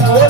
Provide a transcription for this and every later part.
મારા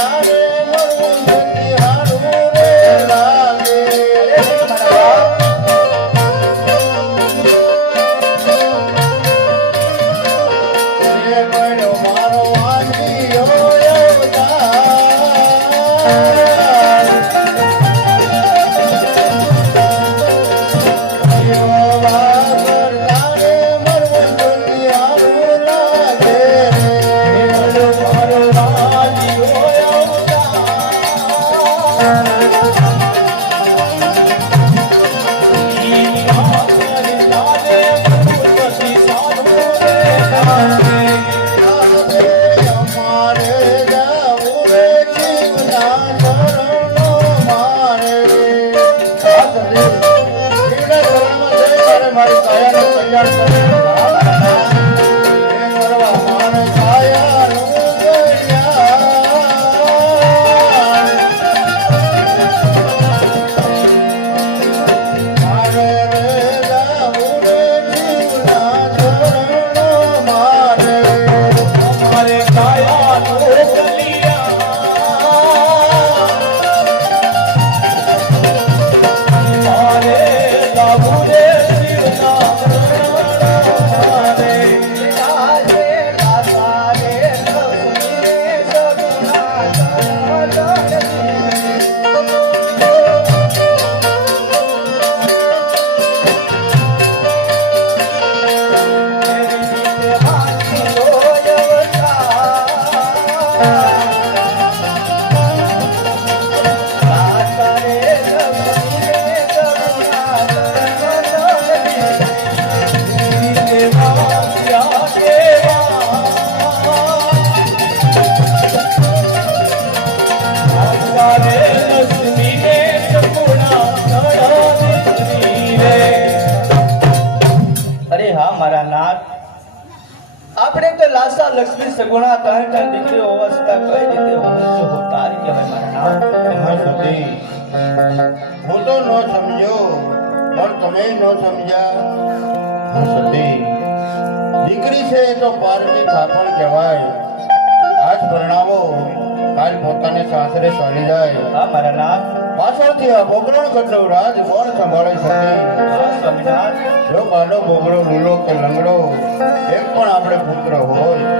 Hare Lhasa Lakshmi Saguna ત્રણ ત્રણ દીકરીઓ અવસ્થા કઈ રીતે વંશો તારી કહેવાય મારા નાથ હા હું તો ન સમજ્યો પણ તમે ન સમજ્યા. હા સતી દીકરી છે એ તો પારકી થાપણ કહેવાય. આજ પરણાવો કાલ પોતાને સાસરે ચાલી જાય. હા મારા નાથ પાછળથી આ બોગરણ કરતો રાજ કોણ સંભાળે શકે જો માનો બોગરો રૂલો કે લંગડો, એક પણ આપણે પુત્ર હોય,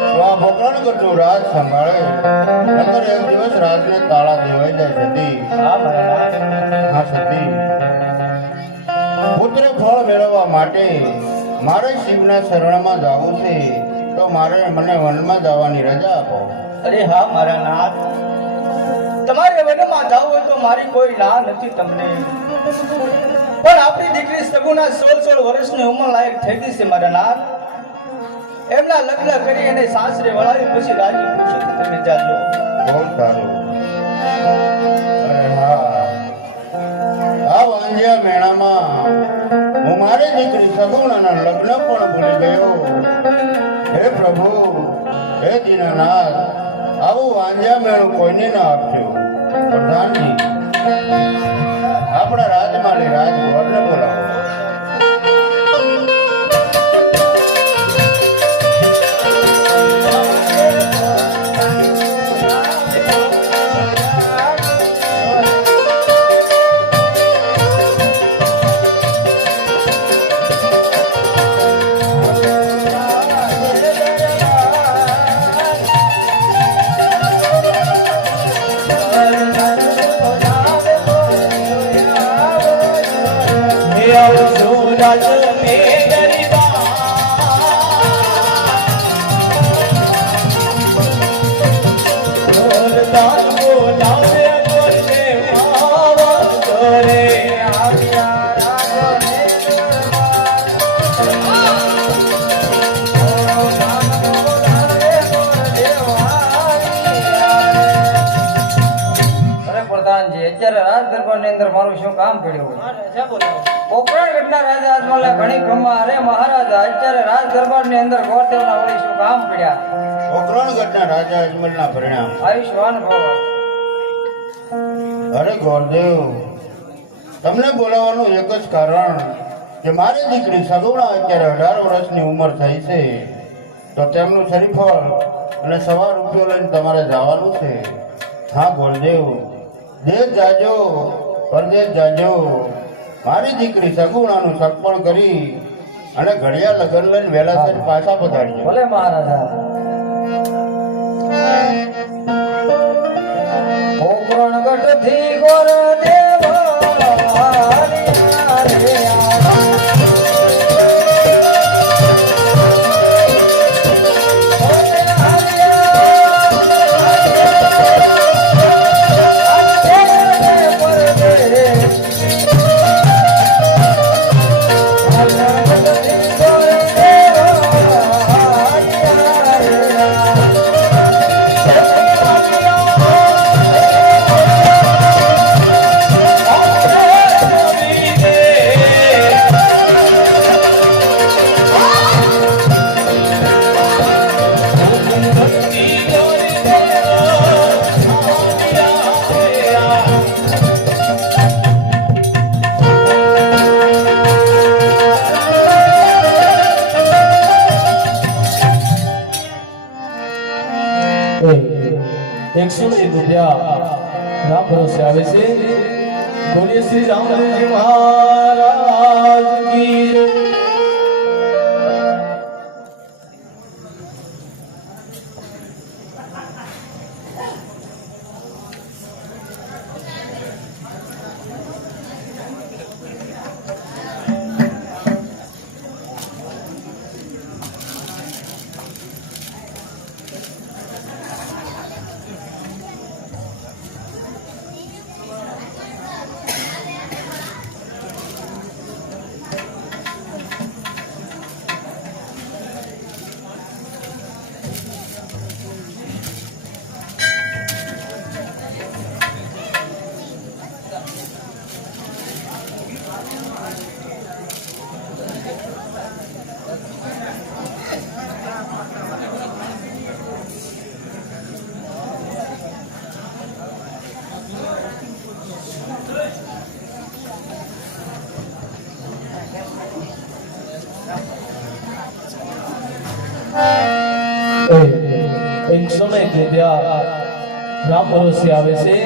તો આ બોગરણ કરતો રાજ સંભાળે. નકર એક દિવસ રાજને તાળા દેવાઈ જાય સતી. હા, સતી. પુત્ર ફળ મેળવવા માટે મારે શિવના શરણમાં જવું છે, તો મારે મને વનમાં જવાની રજા આપો. અરે હા, મારા નાથ. તમારે વનમાં જાવ હોય તો મારી કોઈ ના નથી તમને. પણ આપણી દીકરી સગુના સોળ સોળ વર્ષની ઉંમર લાયક થઈ ગઈ છે, મારા નાથ. એમના લગ્ન કરી એને સાસરે વળાવી, પછી રાજી ખુશીથી તમે જાજો. બહુ સારું. આ વાંજ્યા મેળામાં હું મારી દીકરી સગુણાના લગ્ન પણ ભૂલી ગયો. હે પ્રભુ, હે દીનાનાથ. આવું વાંજા મેળું કોઈને ના આપજો પ્રધાનજી આપણા રાજમાલી રાજગોરને બોલાવો. પ્રધાનજી અત્યારે રાજ દરબારની અંદર મારું શું કામ પડ્યું પોકરણ ઘટના રાજા આજમાલે ઘણી ખમ્મા અરે મહારાજા અત્યારે રાજ દરબારની અંદર ગોરદેવના વળી શું કામ પડ્યા? પોખરણગઢના રાજા અજમલના પરિણામ. આયુષ્માન ભવ અરે ગોરદેવ તમને બોલાવવાનું એક જ કારણ કે મારી દીકરી સગુણા અત્યારે અઢાર વર્ષની ઉંમર થઈ છે. તો તેમનું શરીફળ અને સવા રૂપિયો લઈને તમારે જવાનું છે. હા ગોરદેવ. દેશ જાજો પરદેશ જાજો. મારી દીકરી સગુણાનું સગપણ કરી અને ઘડિયા લગ્ન લઈને વેલાસર પાછા પધારજો ભલે મહારાજા. ગોરદેવ હારિયા રે પડોશી આવે છે?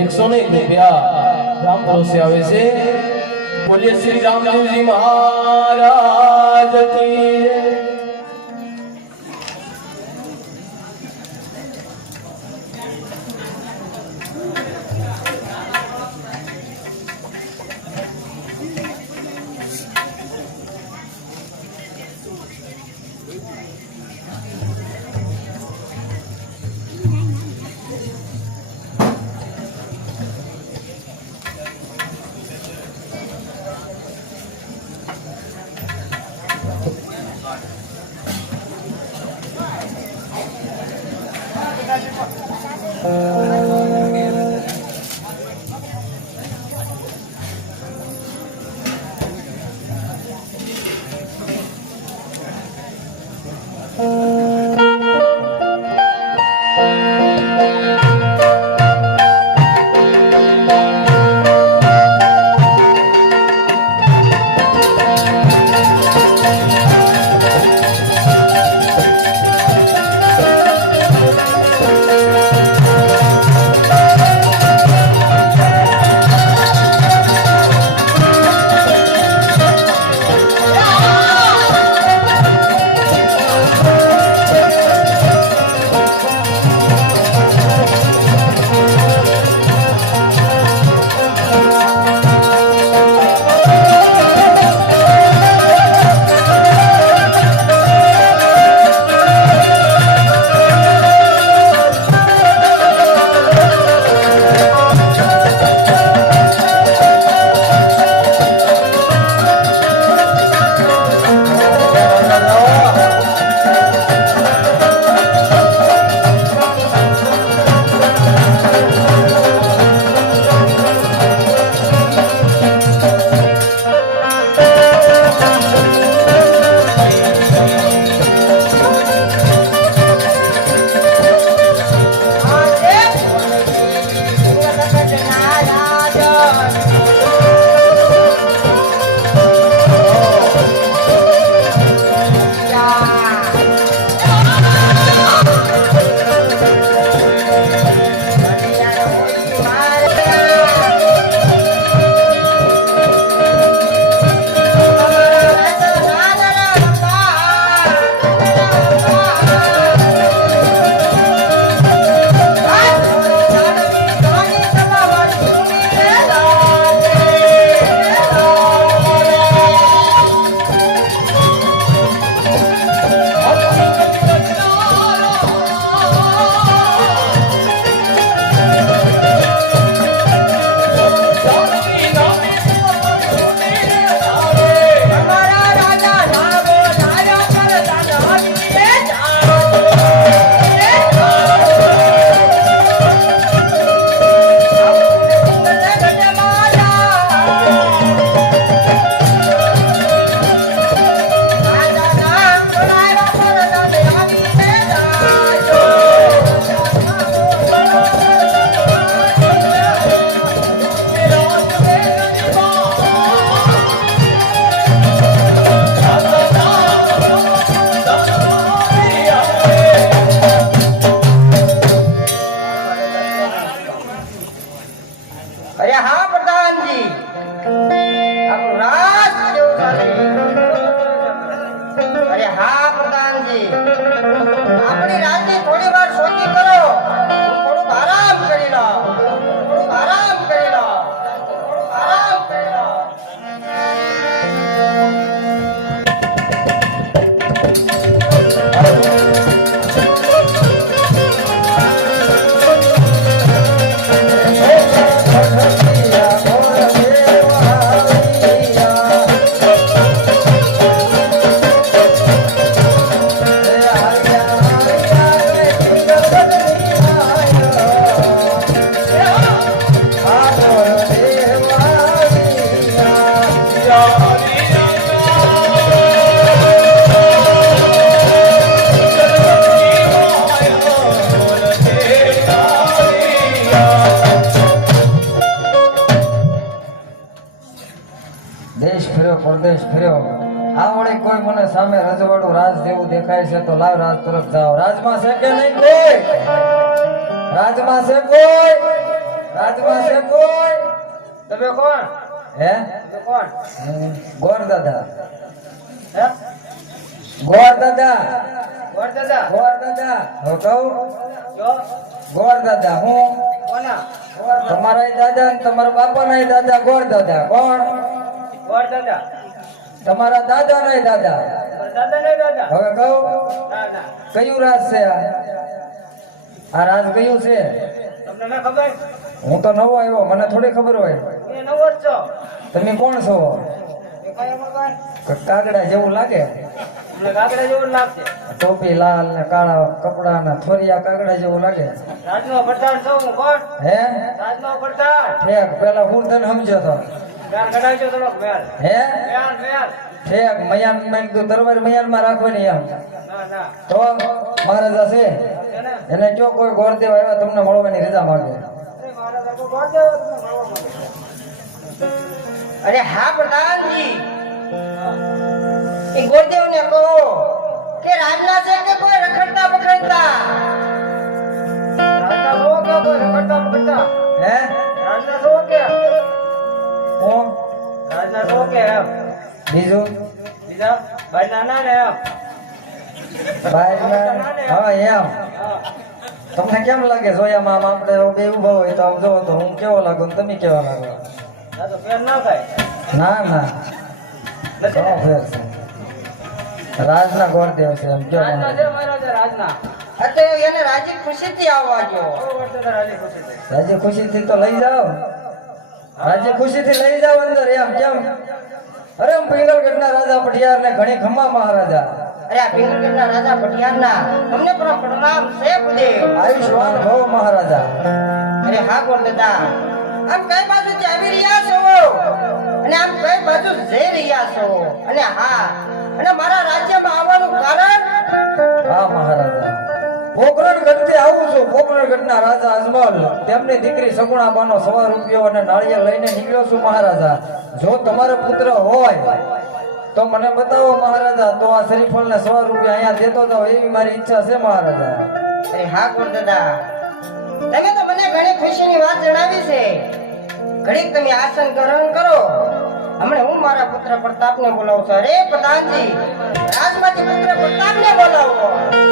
એકસો ને રૂપિયા. રામ પડોશી આવે છે? બોલીએ શ્રી રામદેવજી મહારાજ કી Uh... પ્રદેશ ફર્યો આ વળી કોઈ મને સામે રજવાડું રાજ જેવું દેખાય છે તો લાવ રાજ તરફ જાઓ. રાજમાં છે કે નહીં? કોઈ રાજમાં છે કોઈ. રાજમાં છે કોઈ. તમે કોણ? હે? કોણ? ગોર દાદા. હે? ગોર દાદા. ગોર દાદા? ગોર દાદા. હું કહું. ગોર દાદા હું? કોના? તમારા દાદા તમારા બાપા ના દાદા ગોર દાદા. કોણ? ગોર દાદા? તમારા દાદા. ના દાદા. હવે કહું. કયું રાજ છે આ? આ રાજ કયું છે? હું તો નવો આવ્યો મને થોડી ખબર હોય. તમે કોણ છો? કાગડા જેવું લાગે? કાગડા જેવું લાગશે. ટોપી લાલ ને કાળા કપડા ને થોરિયા કાગડા જેવું લાગે? રાજનો પ્રધાન છું હું કોણ? હે? રાજનો પ્રધાન. ઠેક પેલા હું તને સમજ્યો તો. હે? ઠેક મયાનમાં કીધું દરબાર મયાનમાં રાખવાની એમ. તો મહારાજા ને એને? જો કોઈ ગોરદેવ આવ્યા તમને મળવાની રજા માંગે. અરે હા પ્રધાનજી. એ ગોરદેવ ને કહો કે રાજના છે કે કોઈ રખડતા પકડતા? રાજના છો કે કોઈ રખડતા પકડતા? હે? રાજના છો કે? રાજના કે એમ. બીજું? બીજા? ભાઈ નાના ને ભાઈ હા એમ. તમને કેમ લાગે જોયામાં આમ આપણે બે ઊભા હોય તો આમ જોવો તો હું કેવો લાગુ તમે કેવા લાગો? ના ના ઘણો ફેર છે રાજના ગોરદેવ છે એમ કેવો રાજના એને રાજી ખુશીથી આવવા ગયો રાજી ખુશી થી ખુશીથી તો લઈ જાઓ. રાજ્ય ખુશીથી લઈ જાવ અંદર એમ કેમ? અરે પિંગલગઢના રાજા પટિયાર ને ઘણી ખમ્મા મહારાજા. અરે આ પિંગલગઢના રાજા પટિયારના તમને પણ પ્રણામ છે બુદેવ આયુષ્માન ભવ મહારાજા. અરે હા ગોરદાદા આમ કઈ બાજુથી આવી રહ્યા છો? અને આમ કઈ બાજુ જઈ રહ્યા છો? અને હા અને મારા રાજ્યમાં આવવાનું કારણ? હા મહારાજા. પોકરણગઢથી આવું છું. પોકરણગઢના રાજા અજમલ. તેમની દીકરી સગુણાબાનો સવા રૂપિયો અને નાળિયેર લઈને નીકળ્યો છું મહારાજા. જો તમારો પુત્ર હોય, તો મને બતાવો મહારાજા, તો આ શરીફળને સવા રૂપિયા અહીંયા દેતો જાઓ. એવી મારી ઈચ્છા છે મહારાજા. અરે હા ગોરદાદા તમે તો મને ઘણી ખુશીની વાત જણાવી છે. ઘડીક તમે આસન ગ્રહણ કરો. હમણાં હું મારા પુત્ર પ્રતાપને બોલાવું છું. અરે પ્રધાનજી, રાજમાંથી પુત્ર પ્રતાપને બોલાવો.